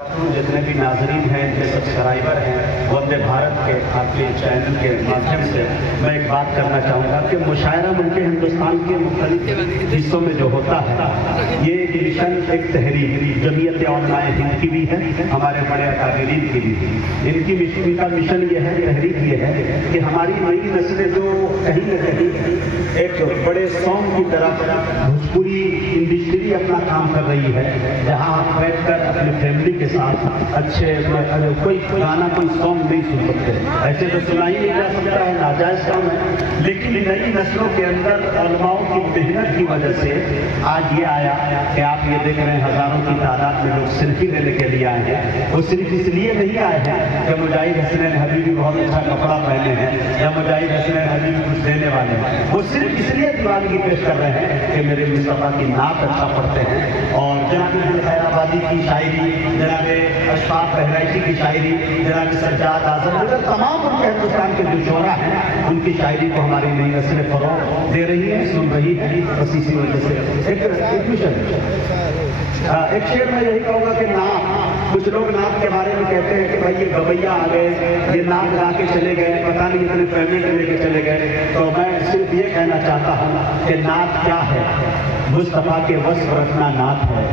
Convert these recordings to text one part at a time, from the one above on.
जितने भी नाजरीन हैं, इनके सब्सक्राइबर हैं, वंदे भारत के आपके चैनल के माध्यम से मैं एक बात करना चाहूँगा कि मुशायरा मुल्क हिंदुस्तान के मुख्तलिफ हिस्सों में जो होता है, ये मिशन एक तहरीक जमीयत उलमाए हिंद की भी है, हमारे बड़े अकादरीन की भी है। इनका मिशन ये है, तहरीक ये है कि हमारी नई नस्लें जो कहीं न कहीं एक बड़े सॉन्ग की तरह भोजपुरी इंडस्ट्री अपना काम कर रही है, जहाँ आप बैठकर अपनी फैमिली के साथ अच्छे कोई गाना कोई सॉन्ग नहीं सुन सकते। ऐसे तो सुना ही नहीं जा सकता है, नाजायज काम है, लेकिन नई नस्लों के अंदर उलमाओं की मेहनत की वजह से आज ये आया कि आप ये देख रहे हैं हजारों की तादाद में लोग सेल्फी लेने के लिए आए हैं। वो सिर्फ इसलिए नहीं आए हैं कि मुजाहिद हसनैन हबीबी बहुत अच्छा कपड़ा पहने हैं या मुजाहिद हसनैन हबीबी कुछ देने वाले हैं, वो सिर्फ इसलिए दीवानगी पेश कर रहे हैं कि मेरे मुस्तफा की नात अच्छा पढ़ते हैं। और जनाब हैदराबादी की शायरी, जनाब अशफाक बहराइची की शायरी, जनाब सज्जाद आजम, तमाम उनके हिंदुस्तान के जो शोरा हैं उनकी शायरी को हमारी नई नस्लें फरोग दे रही है, सुन रही है। बस इसी वजह से एक मिशन एक शेर में यही कहूँगा कि नात, कुछ लोग नात के बारे में कहते हैं कि भाई ये गवैया आ गए, ये नात गा के चले गए, पता नहीं इतने पेमेंट लेके चले गए। तो मैं सिर्फ ये कहना चाहता हूँ कि नात क्या है, मुस्तफा के वस्फ रखना नात है।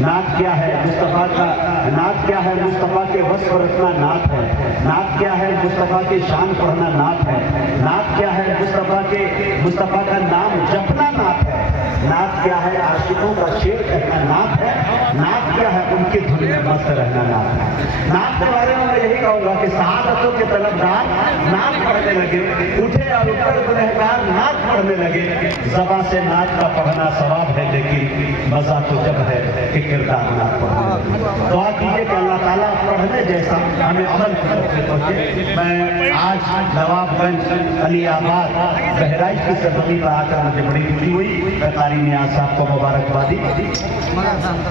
नात क्या है, मुस्तफा का नात क्या है, मुस्तफा के वस्फ रखना नात है। नात क्या है, मुस्तफा के शान पढ़ना नात है। नात क्या है, मुस्तफा का नाम जपना नात है। नात क्या है, आशिकों का शेर कहना नात है। नात क्या है, उनकी धुन में मस्त रहना नात है। नात के बारे में मैं यही कहूँगा कि शहादतों के तलबगार नात पढ़ने लगे, उठे और उठकर गुनहगार नात पढ़ने लगे। ज़बां से नात का पढ़ना सवाब है, लेकिन मज़ा तो जब है कि किरदार नात पढ़ने लगे। दुआ कीजिए कि अल्लाह ताला पढ़ने जैसा हमें अमल करके। मैं आज नवाबगंज अलीआबाद बहराइच की सरहदी पर आकर मुझे बड़ी खुशी हुई। कारी नियाज़ साहब को मुबारकबादी।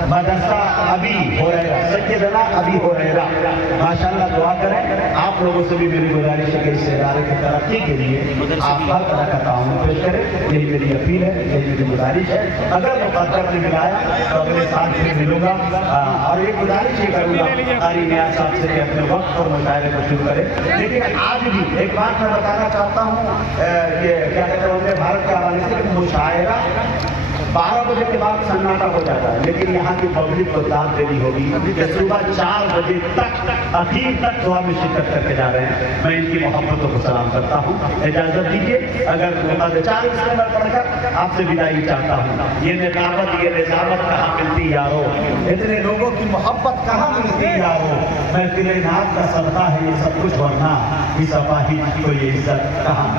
मदरसा अभी हो रहा, सैयदना अभी हो रहा, माशाअल्लाह दुआ करें। आप लोगों से भी मेरी गुजारिश है कि इस इदारे की तरक्की के लिए आप हर तरह का ताउन पेश करें। यही मेरी अपील है, यही मेरी गुजारिश है। अगर मुकद्दर ने मिलाया तो अगले साल फिर मिलूंगा। और एक गुजारिश ये करूँगा कारी नियाज़ साहब से कि अपने वक्त और मुशायरे को शुरू करें। लेकिन आज भी एक बात मैं बताना चाहता हूँ, ये क्या कहते हैं, वंदे भारत के हवाले से मुशायरा 12 बजे के बाद सन्नाटा हो जाता है, लेकिन यहाँ की पब्लिक को दाद देनी होगी कि सुबह 4 बजे तक अखीर तक दुआ में शिरकत करके जा रहे हैं। मैं इनकी मोहब्बतों को सलाम करता हूँ। इजाज़त दीजिए, अगर 4 नंबर पढ़कर आपसे विदाई चाहता हूँ। ये निकाबत, ये निजामत कहाँ मिलती यारो, इतने लोगों की मोहब्बत कहाँ मिलती यारो। मैं तेरे नाथ का सदका है ये सब कुछ, वरना इस अपाहिज को ये इज्जत कहाँ।